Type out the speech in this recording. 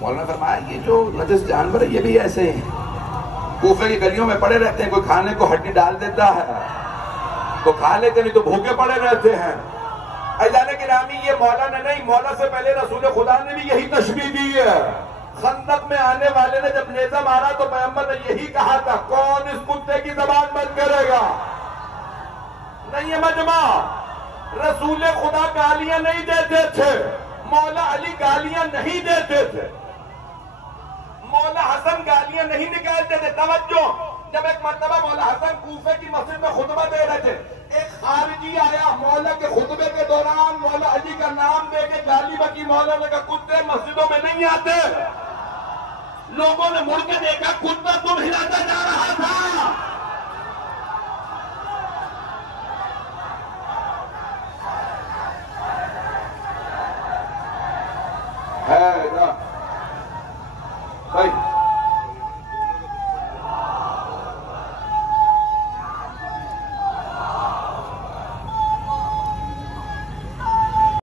मौलाना फरमाया ये जो नजस जानवर है ये भी ऐसे हैं, कूफे की गलियों में पड़े रहते हैं, कोई खाने को हड्डी डाल देता है तो खा लेते, नहीं तो भूखे पड़े रहते हैं। अल्लाह के नामी ये मौला ने नहीं, मौला से पहले रसूल खुदा ने भी यही तशबीह दी है। खंदक में आने वाले ने जब नेज़ा मारा तो पैगंबर ने यही कहा था, कौन इस कुत्ते की जबान बंद करेगा। नहीं है मजमा, रसूल खुदा गालियां नहीं देते थे, मौला अली गालियां नहीं देते थे, मौला हसन गालियां नहीं निकालते थे। तवज्जो, जब एक मर्तबा मौला हसन कूफे की मस्जिद में खुतबा दे रहे थे, एक खारिजी आया, मौला के खुतबे के दौरान मौला अली का नाम दे के गाली बकी। मौला ने कहा कुत्ते मस्जिदों में नहीं आते। लोगों ने मुड़ के देखा, कुत्ता तुम हिलाता जा रहा था। है